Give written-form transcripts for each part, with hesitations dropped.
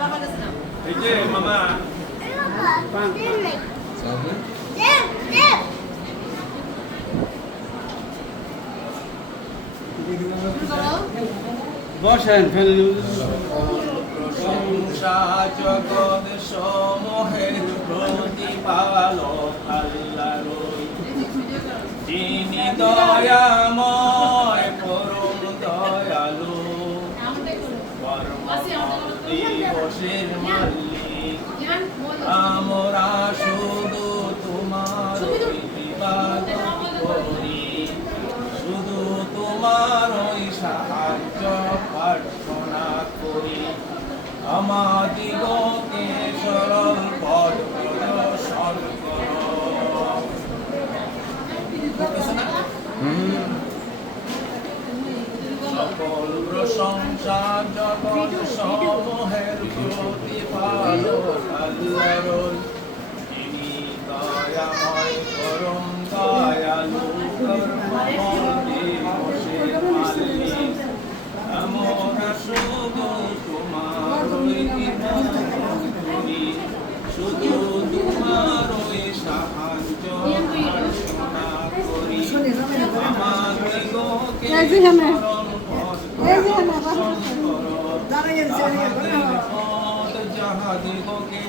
এই যে মামা বসেন প্রশংসা জগৎ সমূহের প্রতিপালক আল্লাহরই, যিনি দয়াময় পরম দয়ালু, দিবসের মালিক। আমরা শুধু তোমার ইবাদত করি, শুধু তোমার ওই সাহায্য প্রার্থনা করি। আমাদিগকে সরল পথ প্রদর্শন করো। সকল প্রশংসা জগৎ সমূহের প্রতিপালক আল্লাহর, যিনি দয়াময় পরম দয়ালু, কর্মময় দিবসের মালিক। আমরা শুধু তোমার ইবাদত করি, শুধু তোমার ওই সাহায্য প্রার্থনা করি। আমাদিগকে যাহাদিগকে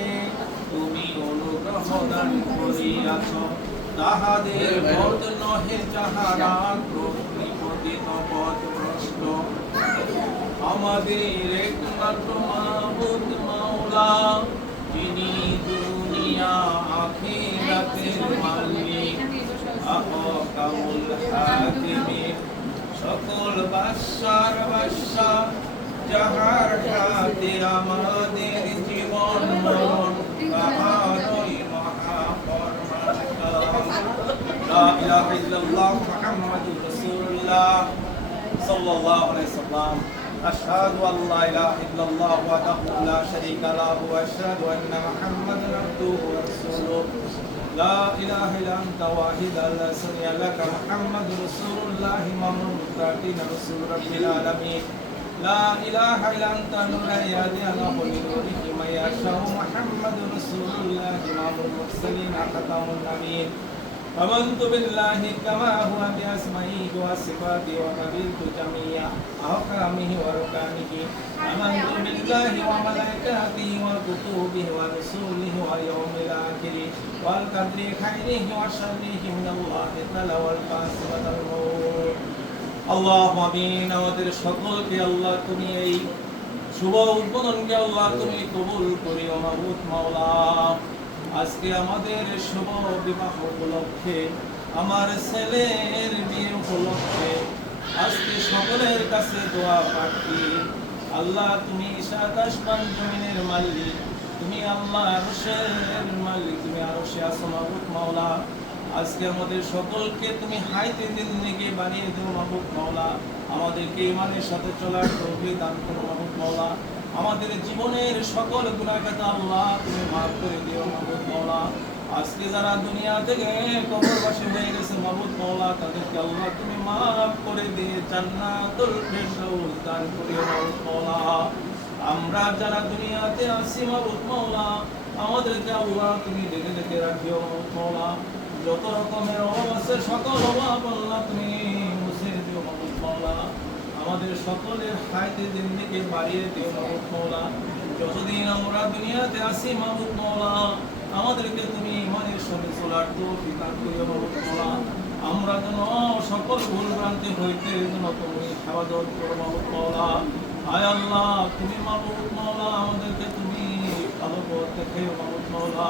তুমি অনুগ্রহ দান করিয়াছ, তাহাদের পথ নহে যাহারা পতিত পথভ্রষ্ট। আমাদের একমাত্র মাবুদ মাওলা, যিনি দুনিয়া আখিরাতের মালিক, আহকামুল হাকিমিন, সকল বাদশার বাদশাহ, যাহার হাতে আমাদের জীবন মরণ, তাহারই মহাফরমান। লা ইলাহা ইল্লাল্লাহ মুহাম্মাদুর রাসূলুল্লাহ সাল্লাল্লাহু আলাইহি ওয়াসাল্লাম। আশহাদু আল্লা ইলাহা ইল্লাল্লাহ ওয়াহদাহু লা শারীকা লাহু ওয়া আশহাদু আন্না মুহাম্মাদান আবদুহু ওয়া রাসূলুহু। لا إله إلا أنت واحد لا شريك لك محمد رسول الله محمد متقين رسول رب العالمين. لا إله إلا أنت نور يهدي الله لنوره من يشاء محمد رسول الله إمام المرسلين ختم النبيين. آمنت بالله كما هو بأسمائه وصفاته وقبلت جميع أحكامه وركانه. آمنت بالله وملائكته وكتبه ورسوله واليوم الآخر والقدر خيره وشره من الله تعالى والبعث والنور. আল্লাহ আমিন। আমাদের সকলকে আল্লাহ তুমি এই শুভ উদ্বোধনকে আল্লাহ তুমি কবুল করিও মাবুদ মাওলা। আজকে আমাদের শুভ বিবাহ উপলক্ষে, আমার ছেলের বিয়ে উপলক্ষে আজকে সকলের কাছে দোয়া প্রার্থী। আল্লাহ তুমি সাত আসমান জমিনের মালিক, তুমি আল্লাহ আরশের মালিক, তুমি আরশে আছো মাবুদ মাওলা। আজকে আমাদের সকলকে তুমি হাইতে জিন্দেগি বানিয়ে দিও মাবুদ মাওলা। আমাদেরকে ঈমানের সাথে চলার তৌফিক দান করো মাবুদ মাওলা। আমাদের জীবনের সকল গুনাহগাতা আল্লাহ তুমি মাফ করে দিও মাবুদ মাওলা। আজকে যারা দুনিয়া থেকে কবরবাসী হয়ে গেছে মাবুদ মাওলা, তাদেরকে আল্লাহ তুমি মাফ করে দিয়ে জান্নাতুল ফিরদাউস দান করিও মাবুদ মাওলা। আমরা যারা দুনিয়াতে আছি মাবুদ মাওলা, আমাদেরকে আল্লাহ তুমি দেখে দেখে রাখিও মাবুদ মাওলা। যত রকমের অভাব আছে সকল অভাব আল্লাহ তুমি মুছে দিও মাবুদ মাওলা। আমাদের সকলের হায়াতে জিন্দেগি বাড়িয়ে দিও মাবুদ মাওলা। যতদিন আমরা দুনিয়াতে আছি মাবুদ মাওলা, আমাদেরকে তুমি ঈমানের সঙ্গে চলার তৌফিক দান করিও মাবুদ মাওলা। আমরা যেন সকল ভুল ভ্রান্তি হইতে যেন তুমি হেফাজত করো মাবুদ মাওলা। আয় আল্লাহ তুমি মাবুদ মাওলা, আমাদেরকে তুমি ভালো পথ দেখাও মাবুদ মাওলা।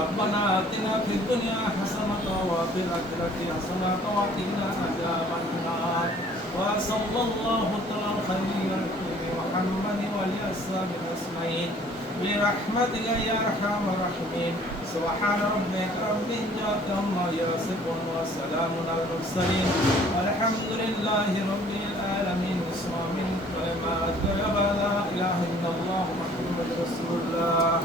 ربنا آتنا في الدنيا حسنة وفي الآخرة حسنة وقنا عذاب النار. وصلى الله تعالى خير محمد وعلى آله أجمعين برحمتك يا أرحم الراحمين. سبحان ربك رب العزة عما يصفون وسلام على المرسلين والحمد لله رب العالمين. اسمع من كلمات لا إله إلا الله محمد رسول الله.